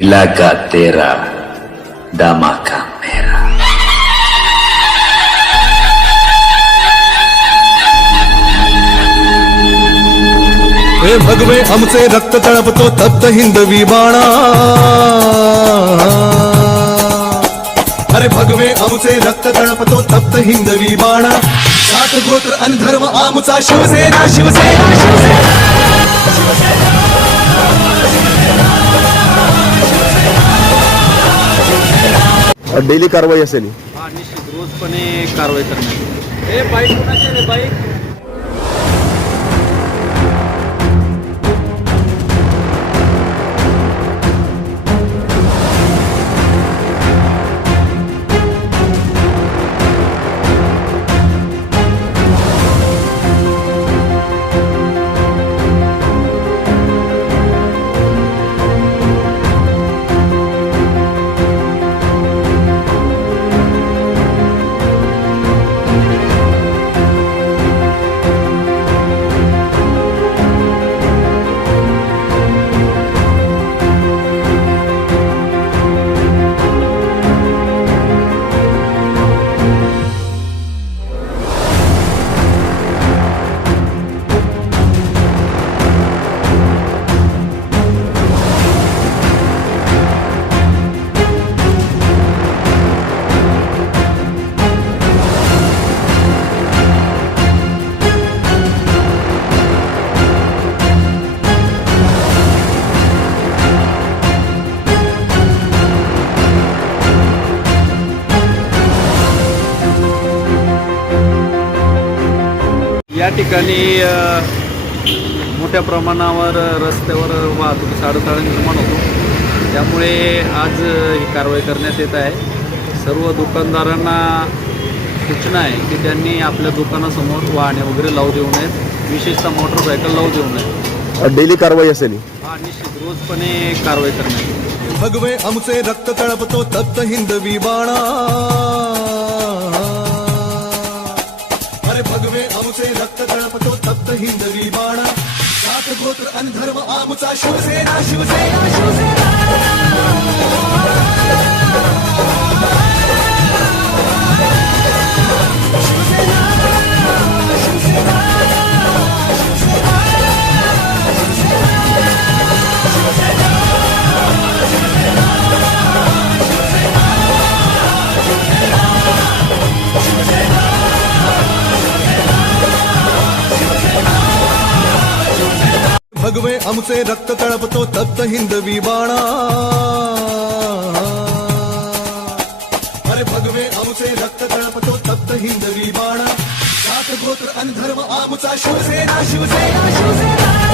इलाका तेरा धमाका मेरा हे भगवे आमचे रक्त तळपतो तप्त हिंदवी बाणा. अरे भगवे आमचे रक्त तळपतो तप्त हिंदवी बाणा. सात गोत्र आणि धर्म आमचा शिवसेना शिवसेना शिवसेना. डेली कारवाई असेल ही. हा निश्चित. रोजपणे कारवाई करण्यात या ठिकाणी मोठ्या प्रमाणावर रस्त्यावर वाहतुकीस अडथळा निर्माण होतो. त्यामुळे आज ही कारवाई करण्यात येत आहे. सर्व दुकानदारांना सूचना आहे की त्यांनी आपल्या दुकानासमोर वाहने वगैरे लावू देऊ नयेत. विशेषतः मोटरसायकल लावू देऊ नयेत. डेली कारवाई असेल ही. हा निश्चित. रोजपणे कारवाई करण्यात येईल. भगवे आमचे रक्त तळपतो तप्त हिंदवी बाणा भक्त गणपतो तप्त हिंदवी बाणा. जात गोत्र अनधर्म आमचा शिवसेना शिवसेना शिवसेना. भगवे आमचे रक्त तळपतो तप्त हिंदवी बाणा. अरे भगवे आमचे रक्त तळपतो तप्त हिंदवी बाणा. सात गोत्र आणि आमचा शिवसेना शिवसेना शिवसेना.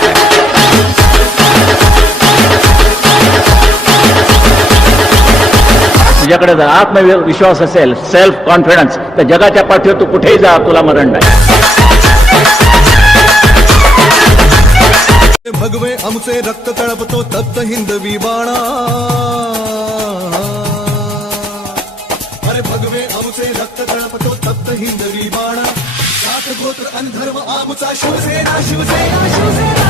तुझ्याकडे जर आत्मविश्वास असेल सेल्फ कॉन्फिडन्स तर जगाच्या पाठीवर तू कुठेही जा तुला मरण नाही. भगवे आमचे रक्त तळपतो तप्त हिंदवी बाणा. अरे भगवे आमचे रक्त तळपतो तप्त हिंदवी बाणा. सात गोत्र धर्म आमचा Shiv Sena Shiv Sena Shiv Sena.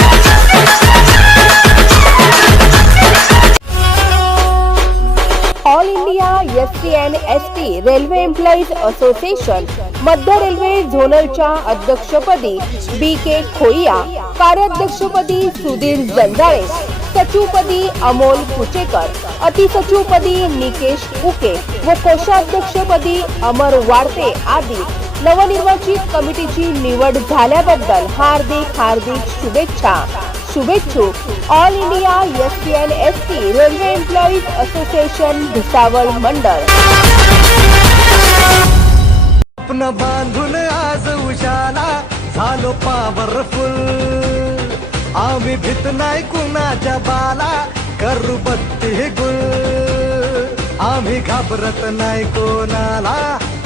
SC and S T railway employees association मध्य रेल्वे झोनलच्या अध्यक्षपदी बी के खोईया कार्याध्यक्षपदी सुधीर जंजाळे सचिवपदी अमोल कुचेकर अतिसचिवपदी निकेश उके व कोषाध्यक्षपदी अमर वाडते आदी नवनिर्वाचित कमिटीची निवड झाल्याबद्दल हार्दिक हार्दिक शुभेच्छा. शुभेच्छुक all India S T N S T railway employees association Bhusawal मंडळ स्वप्न बांधून आज उशाला झालो पॉवरफुल आम्ही भीत नाही कुणाच्या बाला करू बत्ती गुल. आम्ही घाबरत नाही कोणाला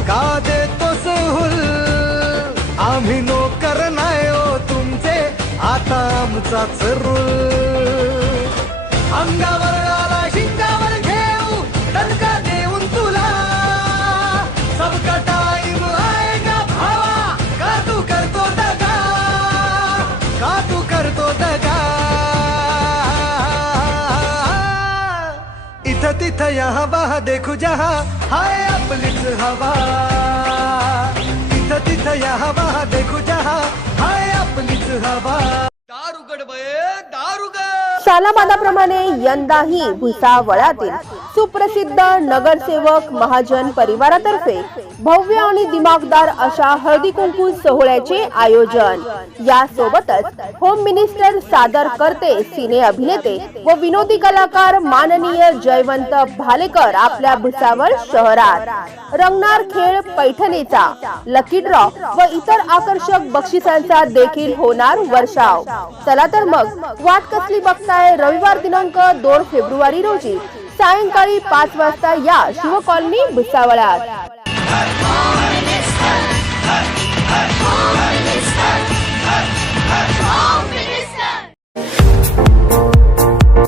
का देतो सहूल. आम्ही नोकर नाही हो तुमचे आता आमचा चरुळ. अंगावर आला शिंगावर घेऊ दणका देऊन तुला. सबका टाइम आएगा भावा? का तू करतो दगा? का तू करतो दगा? इथं तिथं यहाँ वहाँ देखू जहा हाय आपलीच हवा. इथं तिथं यहाँ वहाँ देखू जहा हाय आपलीच हवा. दार सालामादाप्रमाणे यंदाही भुसावळातील सुप्रसिद्ध नगरसेवक महाजन परिवारातर्फे भव्य आणि दिमागदार अशा हळदी कुंकू सोहळ्याचे आयोजन. यासोबतच होम मिनिस्टर सादर करते सिने अभिनेते व विनोदी कलाकार माननीय जयवंत भालेकर आपल्या भुसावळ शहरात. रंगणार खेळ पैठणीचा लकी ड्रॉ व इतर आकर्षक बक्षिसांचा देखील होणार वर्षाव. चला तर मग वाट कसली बघताय रविवार दिनांक दोन फेब्रुवारी रोजी? सायंकाळी पाच वाजता या शिव कॉलनी भुसावळात.